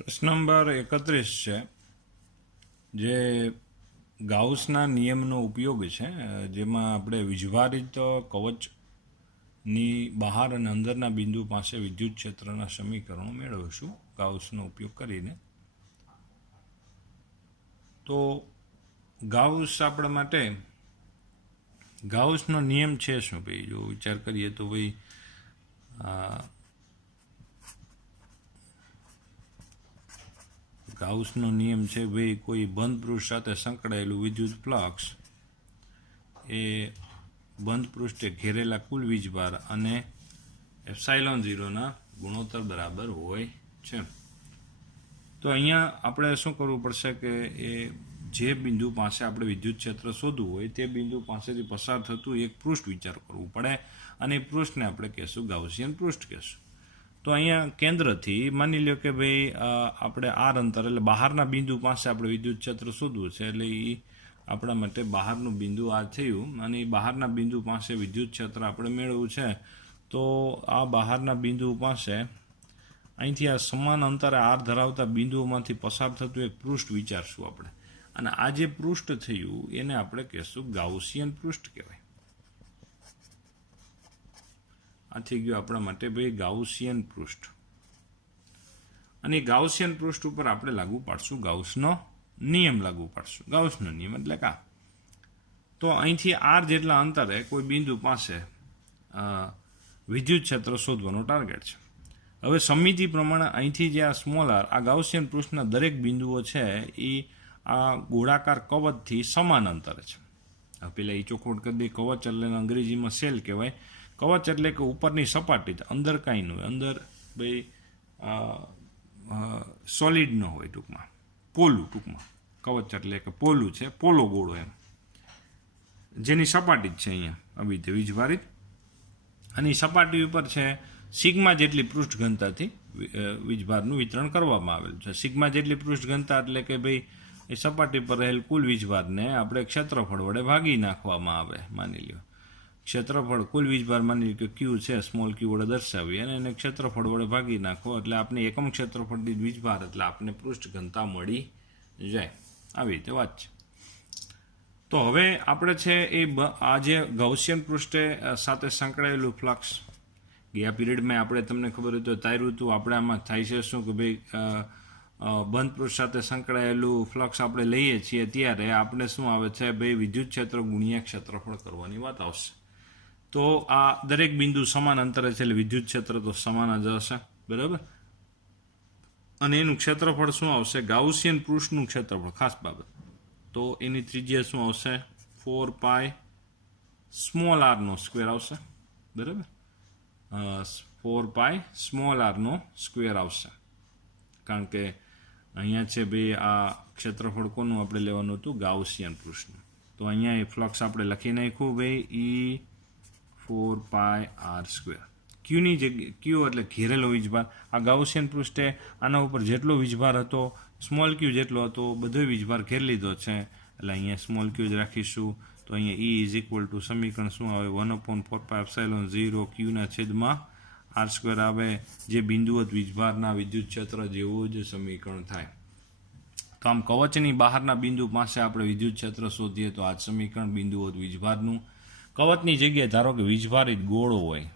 પ્રશ્ન નંબર 31 છે, જે ગાઉસના નિયમનો ઉપયોગ છે, જેમાં આપણે વીજભારિત કવચની બહાર અને અંદરના બિંદુ પાસે વિદ્યુત ક્ષેત્રના સમીકરણો મેળવીશું ગાઉસનો ઉપયોગ કરીને. તો ગાઉસ આપણા માટે ગાઉસનો નિયમ છે શું ભાઈ? જો વિચાર કરીએ તો ભાઈ ગાઉસનો નિયમ છે ભાઈ, કોઈ બંધ પૃષ્ઠ સાથે સંકળાયેલું વિદ્યુત ફ્લક્સ એ બંધ પૃષ્ઠે ઘેરેલા કુલ વીજભાર અને એપ્સાઇલોન 0ના ગુણોત્તર બરાબર હોય છે. તો અહીંયા આપણે શું કરવું પડશે કે એ જે બિંદુ પાસે આપણે વિદ્યુત ક્ષેત્ર શોધવું હોય તે બિંદુ પાસેથી પસાર થતું એક પૃષ્ઠ વિચાર કરવું પડે, અને એ પૃષ્ઠને આપણે કહેશું ગાઉસિયન પૃષ્ઠ કહેશું. તો અહીંયા કેન્દ્રથી માની લો કે ભાઈ આપણે આર અંતર એટલે બહારના બિંદુ પાસે આપણે વિદ્યુત ક્ષેત્ર શોધવું છે, એટલે એ આપણા માટે બહારનું બિંદુ આ થયું, અને એ બહારના બિંદુ પાસે વિદ્યુત ક્ષેત્ર આપણે મેળવવું છે. તો આ બહારના બિંદુ પાસે અહીંથી આ સમાન અંતરે આર ધરાવતા બિંદુઓમાંથી પસાર થતું એક પૃષ્ઠ વિચારશું આપણે, અને આ જે પૃષ્ઠ થયું એને આપણે કહેશું ગાઉસિયન પૃષ્ઠ કહેવાય. આ થઈ ગયું આપણા માટે ભાઈ ગાઉસિયન પૃષ્ઠ. અને ગાઉસિયન પૃષ્ઠ ઉપર આપણે લાગુ પાડશું ગાઉસનો નિયમ લાગુ પાડશું. ગાઉસનો નિયમ એટલે કા, તો અહીંથી આર જેટલા અંતરે કોઈ બિંદુ પાસે વિદ્યુત ક્ષેત્ર શોધવાનો ટાર્ગેટ છે. હવે સમિતિ પ્રમાણે અહીંથી જે આ સ્મોલ આર, આ ગાઉસિયન પૃષ્ઠના દરેક બિંદુઓ છે એ આ ગોળાકાર કવચથી સમાન અંતરે છે. પેલા એ ચોખવટ કરી દે, કવચ એટલે અંગ્રેજીમાં સેલ કહેવાય. કવચ એટલે કે ઉપરની સપાટી, અંદર કાંઈ ન હોય, અંદર ભાઈ સોલિડ ન હોય, ટૂંકમાં પોલું, ટૂંકમાં કવચ એટલે કે પોલું છે, પોલો ગોળો એમ, જેની સપાટી જ છે અહીંયા આવી રીતે વીજભારિત, અને એ સપાટી ઉપર છે સિગ્મા જેટલી પૃષ્ઠ ઘનતાથી વીજભારનું વિતરણ કરવામાં આવેલું છે. સિગ્મા જેટલી પૃષ્ઠ ઘનતા એટલે કે ભાઈ એ સપાટી પર રહેલ કુલ વીજભારને આપણે ક્ષેત્રફળ વડે ભાગી નાખવામાં આવે. માની લ્યો ક્ષેત્રફળ, કુલ વીજભાર માની લો કે ક્યુ છે, સ્મોલ ક્યુ વડે દર્શાવીએ અને એને ક્ષેત્રફળ વડે ભાગી નાખો એટલે આપણે એકમ ક્ષેત્રફળ દીઠ વીજભાર એટલે આપણે પૃષ્ઠ ઘનતા મળી જાય. આવી રીતે વાત છે. તો હવે આપણે છે એ આ જે ગાઉસિયન પૃષ્ઠે સાથે સંકળાયેલું ફ્લક્સ, ગયા પીરિયડમાં આપણે તમને ખબર હોય તો તાર્યું હતું, આપણે આમાં થાય છે શું કે ભાઈ બંધ પૃષ્ઠ સાથે સંકળાયેલું ફ્લક્સ આપણે લઈએ છીએ ત્યારે આપણે શું આવે છે ભાઈ વિદ્યુત ક્ષેત્ર ગુણ્યા ક્ષેત્રફળ કરવાની વાત આવશે. તો આ દરેક બિંદુ સમાન અંતરે છે એટલે વિદ્યુત ક્ષેત્ર તો સમાન જ હશે, બરાબર. અને એનું ક્ષેત્રફળ શું આવશે? ગાઉસિયન પૃષ્ઠનું ક્ષેત્રફળ, ખાસ બાબત. તો એની ત્રિજ્યા શું આવશે? 4π સ્મોલ આરનો સ્ક્વેર આવશે, બરાબર. 4π સ્મોલ આરનો સ્ક્વેર આવશે, કારણ કે અહીંયા છે ભાઈ આ ક્ષેત્રફળ કોનું આપણે લેવાનું હતું? ગાઉસિયન પૃષ્ઠનું. તો અહીંયા એ ફ્લક્સ આપણે લખી નાખ્યું ભાઈ E4π r સ્ક્વેર. ક્યુની જગ્યાએ, ક્યુ એટલે ઘેરેલો વીજભાર. આ ગાઉસિયન પૃષ્ઠે આના ઉપર જેટલો વીજભાર હતો, સ્મોલ ક્યુ જેટલો હતો, બધો વીજભાર ઘેર લીધો છે, એટલે અહીંયા સ્મોલ ક્યુ જ રાખીશું. તો અહીંયા E ઇઝ ઇક્વલ ટુ સમીકરણ શું આવે? 1/4πε0 ક્યુના છેદમાં આર સ્ક્વેર આવે, જે બિંદુવત વીજભારના વિદ્યુત ક્ષેત્ર જેવું જ સમીકરણ થાય. તો આમ કવચની બહારના બિંદુ પાસે આપણે વિદ્યુત ક્ષેત્ર શોધીએ તો આ જ સમીકરણ બિંદુવત વીજભારનું. કવચની જગ્યાએ ધારો કે વીજભારિત ગોળો હોય,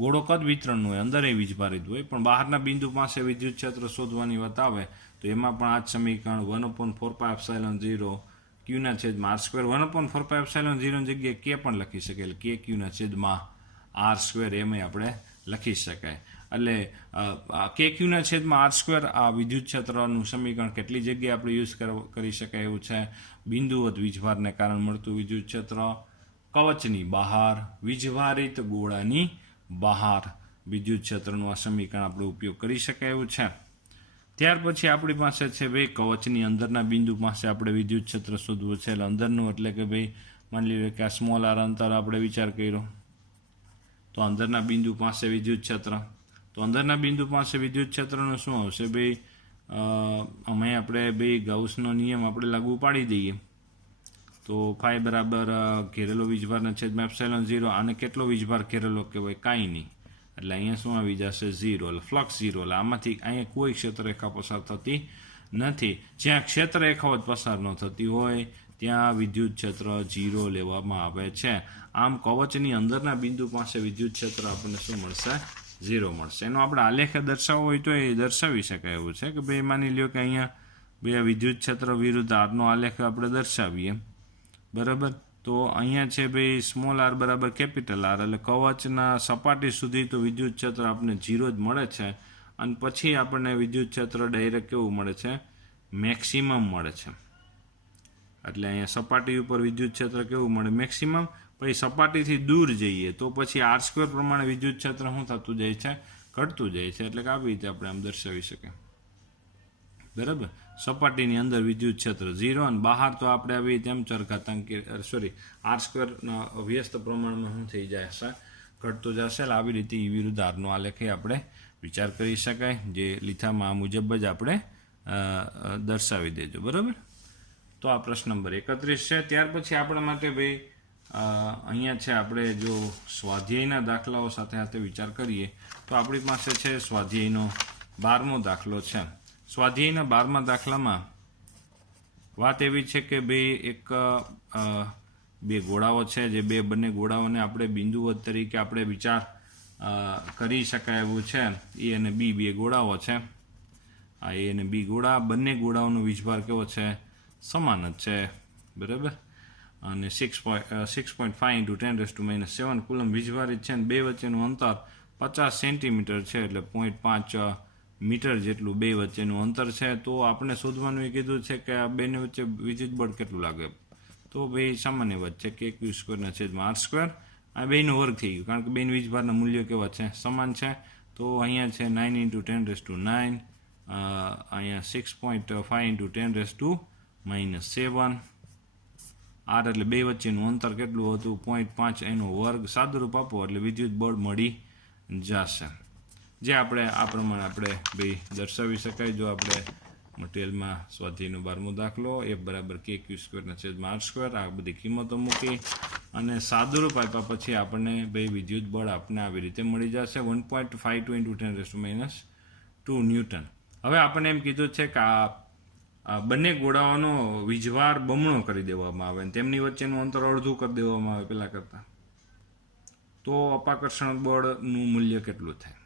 ગોળો કદ વિતરણનું હોય, અંદર એ વીજભારિત હોય, પણ બહારના બિંદુ પાસે વિદ્યુત ક્ષેત્ર શોધવાની વાત આવે તો એમાં પણ આ જ સમીકરણ 1/4πε0 ક્યુના છેદમાં આર સ્ક્વેર. 1/4πε0 ની જગ્યાએ કે પણ લખી શકાય, એટલે કે ક્યુના છેદમાં આર સ્ક્વેર એમાં આપણે લખી શકાય. એટલે કે ક્યુના છેદમાં આર સ્ક્વેર આ વિદ્યુત ક્ષેત્રનું સમીકરણ કેટલી જગ્યાએ આપણે યુઝ કરી શકાય એવું છે? બિંદુવત વીજભારને કારણે મળતું વિદ્યુત ક્ષેત્ર, કવચની બહાર, વીજભારિત ગોળાની બહાર વિદ્યુત ક્ષેત્રનું આ સમીકરણ આપણે ઉપયોગ કરી શકાય એવું છે. ત્યાર પછી આપણી પાસે છે ભાઈ કવચની અંદરના બિંદુ પાસે આપણે વિદ્યુત ક્ષેત્ર શોધવું છે, એટલે અંદરનું એટલે કે ભાઈ માની લો કે આ સ્મોલ આર અંતર આપણે વિચાર કર્યો, તો અંદરના બિંદુ પાસે વિદ્યુત ક્ષેત્ર. તો અંદરના બિંદુ પાસે વિદ્યુત ક્ષેત્રનું શું આવશે ભાઈ? અમે આપણે ભાઈ ગાઉસનો નિયમ આપણે લાગુ પાડી દઈએ તો ફાઈ બરાબર ઘેરેલો વીજભારના છેદમાં ε0. આને કેટલો વીજભાર ઘેરેલો કહેવાય? કાંઈ નહીં, એટલે અહીંયા શું આવી જશે 0, એટલે ફ્લક્સ 0, એટલે આમાંથી અહીંયા કોઈ ક્ષેત્રરેખા પસાર થતી નથી. જ્યાં ક્ષેત્રરેખાઓ જ પસાર ન થતી હોય ત્યાં વિદ્યુત ક્ષેત્ર 0 લેવામાં આવે છે. આમ કવચની અંદરના બિંદુ પાસે વિદ્યુત ક્ષેત્ર આપણને શું મળશે? 0 મળશે. એનો આપણે આલેખ દર્શાવવો હોય તો એ દર્શાવી શકાય એવું છે કે ભાઈ માની લ્યો કે અહીંયા ભાઈ આ વિદ્યુત ક્ષેત્ર વિરુદ્ધ આરનો આલેખ આપણે દર્શાવીએ, બરાબર. તો અહીંયા છે ભાઈ સ્મોલ આર બરાબર કેપિટલ આર, એટલે કવચના સપાટી સુધી તો વિદ્યુત ક્ષેત્ર આપણને 0 જ મળે છે, અને પછી આપણને વિદ્યુત ક્ષેત્ર ડાયરેક્ટ કેવું મળે છે? મેક્સિમમ મળે છે. એટલે અહીંયા સપાટી ઉપર વિદ્યુત ક્ષેત્ર કેવું મળે? મેક્સિમમ. પછી સપાટીથી દૂર જઈએ તો પછી r² પ્રમાણે વિદ્યુત ક્ષેત્ર શું થતું જાય છે? ઘટતું જાય છે. એટલે કે આવી રીતે આપણે આમ દર્શાવી શકીએ, બરાબર. સપાટીની અંદર વિદ્યુત ક્ષેત્ર 0 અને બહાર તો આપણે આવી તેમ ચરઘાતાંકી r² વ્યસ્ત પ્રમાણમાં શું થઈ જાય છે? ઘટતું જશે. આવી રીતે E વિરુદ્ધ આરનો આલેખ આપણે વિચાર કરી શકાય, જે લીથામાં આ મુજબ જ આપણે દર્શાવી દેજો, બરાબર. તો આ પ્રશ્ન નંબર 31 છે. ત્યાર પછી આપણા માટે ભાઈ અહીંયા છે આપણે જો સ્વાધ્યાયના દાખલાઓ સાથે સાથે વિચાર કરીએ તો આપણી પાસે છે સ્વાધ્યાયનો 12મો દાખલો છે. સ્વાધ્યાયના 12મા દાખલામાં વાત એવી છે કે ભાઈ એક બે ગોળાઓ છે, જે બંને ગોળાઓને આપણે બિંદુઓ તરીકે આપણે વિચાર કરી શકાય એવું છે. એ અને બી બે ગોળાઓ છે. આ એ અને બી ગોળા, બંને ગોળાઓનો વીજભાર કેવો છે? સમાન જ છે, બરાબર. અને 6.5 × 10⁻⁷ કુલમ વીજભારિત છે. અને બે વચ્ચેનું અંતર 50 સેન્ટીમીટર છે, એટલે 0.5 મીટર જેટલું બે વચ્ચેનું અંતર છે. તો આપણે શોધવાનું એ કીધું છે કે આ બેની વચ્ચે વિદ્યુત બળ કેટલું લાગે? તો બે સામાન્ય વાત છે કે q²/r². આ બેનો વર્ગ થઈ ગયો, કારણ કે બેન વીજભારના મૂલ્યો કેવા છે? સમાન છે. તો અહીંયા છે 9 × 10⁹, અહીંયા 6.5 × 10⁻⁷. r એટલે બે વચ્ચેનું અંતર કેટલું હતું? 0.5, એનો વર્ગ. સાદુરૂપ આપો એટલે વિદ્યુત બળ મળી જશે, જે આપણે આ પ્રમાણે આપણે બે દર્શાવી શકાય. જો આપણે મટીરિયલમાં સ્વાધ્યાયનો 12મો દાખલો F = kq²/r², આ બધી કિંમતો મૂકી અને સાદુરૂપ આપ્યા પછી આપણને બે વિદ્યુત બળ આપણને આવી રીતે મળી જશે 1.52 × 10⁻²ન્યૂટન. હવે આપણને એમ કીધું છે કે આ બંને ગોળાઓનો વીજભાર બમણો કરી દેવામાં આવે, તેમની વચ્ચેનું અંતર અડધું કરી દેવામાં આવે પહેલાં કરતાં. તો અપાકર્ષણ બળનું મૂલ્ય કેટલું થાય?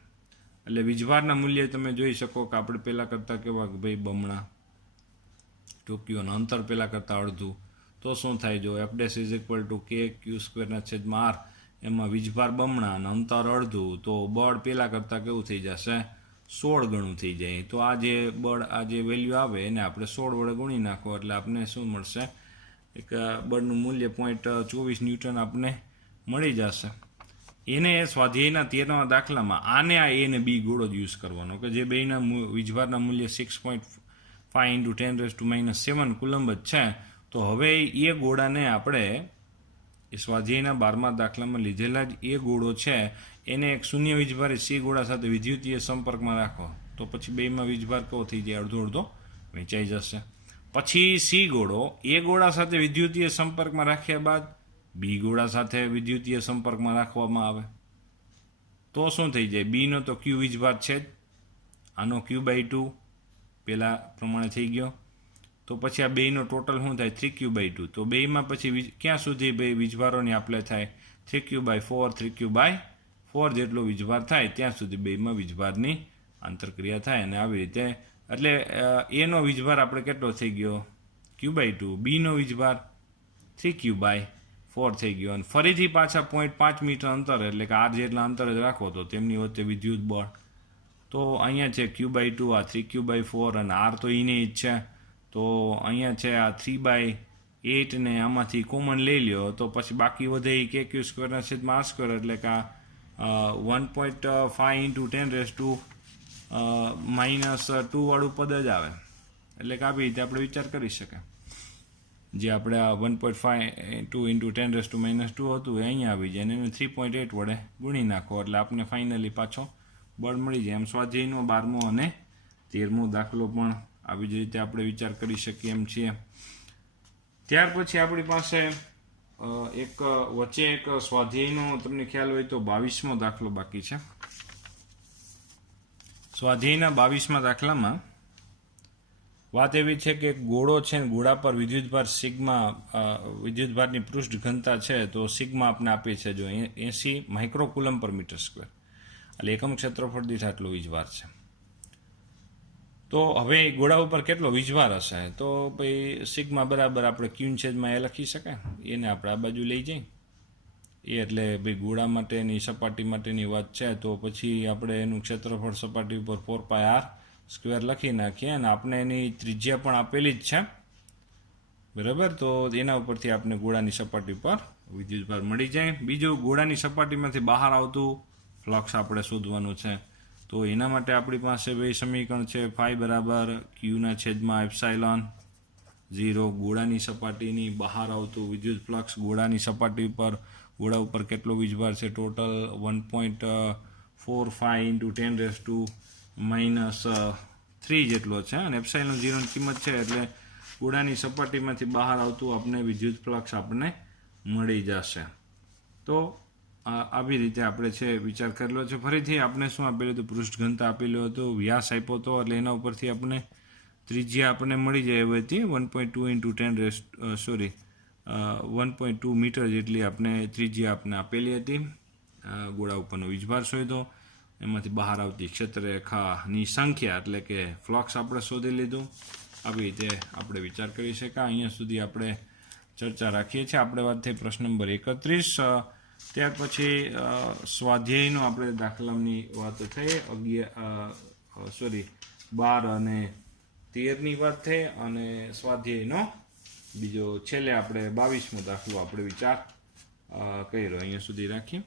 એટલે વીજભારના મૂલ્ય તમે જોઈ શકો કે આપણે પહેલાં કરતાં કેવા ભાઈ બમણા, ટોકીઓનું અંતર પહેલાં કરતાં અડધું. તો શું થાય? જો F' = kq²/r, એમાં વીજભાર બમણા અને અંતર અડધું, તો બળ પહેલાં કરતાં કેવું થઈ જશે? 16 ગણું થઈ જાય. તો આ જે બળ, આ જે વેલ્યુ આવે એને આપણે 16 વડે ગુણી નાખો એટલે આપણને શું મળશે? એક બળનું મૂલ્ય 0.24 ન્યૂટન આપણને મળી જશે. એને સ્વાધ્યાયના 13મા દાખલામાં આને આ એ અને બી ગોળો જ યુઝ કરવાનો કે જે બેના વીજભારના મૂલ્ય 6.5 × 10⁻⁷ કુલંબ જ છે. તો હવે એ ગોળાને આપણે એ સ્વાધ્યાયના 12મા દાખલામાં લીધેલા જ એ ગોળો છે એને એક શૂન્ય વીજભારી સી ગોળા સાથે વિદ્યુતીય સંપર્કમાં રાખો, તો પછી બેમાં વીજભાર કેવો થઈ જાય? અડધો અડધો વહેંચાઈ જશે. પછી સી ગોળો એ ગોળા સાથે વિદ્યુતીય સંપર્કમાં રાખ્યા બાદ બી ગોળા સાથે વિદ્યુતીય સંપર્કમાં રાખવામાં આવે તો શું થઈ જાય? બીનો તો ક્યુ વીજભાર છે જ, આનો q/2 પેલા પ્રમાણે થઈ ગયો. તો પછી આ બેનો ટોટલ શું થાય? 3q/2. તો બેમાં પછી ક્યાં સુધી બે વીજભારોની આપલે થાય? 3q/4, 3q/4 જેટલો વીજભાર થાય ત્યાં સુધી બેમાં વીજભારની આંતરક્રિયા થાય. અને આવી રીતે એટલે એનો વીજભાર આપણે કેટલો થઈ ગયો? q/2. બીનો વીજભાર 3q/4 થઈ ગયો. અને ફરીથી પાછા 0.5 મીટર અંતર, એટલે કે r જેટલા અંતર જ રાખો તો તેમની વચ્ચે વિદ્યુત બળ. તો અહીંયા છે q/2, આ 3q/4 અને r તો એને જ છે. તો અહીંયા છે આ 3/8 ને આમાંથી કોમન લઈ લ્યો તો પછી બાકી વધે એ kq²/r², એટલે કે 1.5 × 10⁻² વાળું પદ જ આવે. એટલે કે આવી રીતે આપણે વિચાર કરી શકાય. જે આપણે આ 1.5 × 10⁻² હતું એ અહીંયા આવી જાય અને એને 3.8 વડે ગુણી નાખો એટલે આપણે ફાઇનલી પાછો બળ મળી જાય. એમ સ્વાધ્યાયનો 12મો અને 13મો દાખલો પણ આવી જ રીતે આપણે વિચાર કરી શકીએ એમ છીએ. ત્યાર પછી આપણી પાસે એક વચ્ચે એક સ્વાધ્યાયનો તમને ખ્યાલ હોય તો 22મો દાખલો બાકી છે. સ્વાધ્યાયના 22મા દાખલામાં વાત એવી છે કે એક ગોળો છે ને ગોળા પર વિદ્યુતભાર સિગ્મા વિદ્યુતભારની પૃષ્ઠ ઘનતા છે તો સિગ્મા આપણે આપી છે જો 80 માઇક્રોકુલમ પર મીટર સ્ક્વેર એટલે એકમ ક્ષેત્રફળ દીઠ આટલો વીજભાર છે. તો હવે ગોળા ઉપર કેટલો વીજભાર હશે તો ભાઈ સિગ્મા બરાબર આપણે ક્યુ છેદમાં એ લખી શકાય, એને આપણે આ બાજુ લઈ જઈએ એ એટલે ભાઈ ગોળા માટેની સપાટી માટેની વાત છે તો પછી આપણે એનું ક્ષેત્રફળ સપાટી ઉપર 4πr સ્ક્વેર લખી નાખીએ અને આપણે એની ત્રિજ્યા પણ આપેલી જ છે બરાબર. તો એના ઉપરથી આપણે ગોળાની સપાટી પર વિદ્યુતભાર મળી જાય. બીજું ગોળાની સપાટીમાંથી બહાર આવતું ફ્લક્સ આપણે શોધવાનું છે તો એના માટે આપણી પાસે બે સમીકરણ છે. ફાઈ બરાબર ક્યુના છેદમાં એપ્સાઇલોન 0 ગોળાની સપાટીની બહાર આવતું વિદ્યુત ફ્લક્સ ગોળાની સપાટી પર ગોળા ઉપર કેટલો વીજભાર છે ટોટલ 1.45 × 10⁻³ જેટલો છે અને એપ્સાઇલોન 0ની કિંમત છે એટલે ગોળાની સપાટીમાંથી બહાર આવતું આપણે વિદ્યુત ફ્લક્સ આપણને મળી જશે. તો આવી રીતે આપણે છે વિચાર કરેલો છે. ફરીથી આપણે શું આપેલું હતું પૃષ્ઠ ઘનતા આપેલું હતું, વ્યાસ આપ્યો હતો એટલે એના ઉપરથી આપણે ત્રિજ્યા આપણને મળી જાય એવી હતી 1.2 મીટર જેટલી આપણે ત્રિજ્યા આપણે આપેલી હતી. ગોળા ઉપરનો વીજભાર શોધ્યો, એમાંથી બહાર આવતી ક્ષેત્રરેખાની સંખ્યા એટલે કે ફ્લક્સ આપણે શોધી લીધું. આવી રીતે આપણે વિચાર કરી શકાય. અહીંયા સુધી આપણે ચર્ચા રાખીએ છીએ. આપણે વાત થઈ પ્રશ્ન નંબર 31. ત્યાર પછી સ્વાધ્યાયનો આપણે દાખલાની વાતો થઈ 12 અને 13ની વાત થઈ અને સ્વાધ્યાયનો બીજો છેલ્લે આપણે 22મો દાખલો આપણે વિચાર કર્યો. અહીંયા સુધી રાખીએ.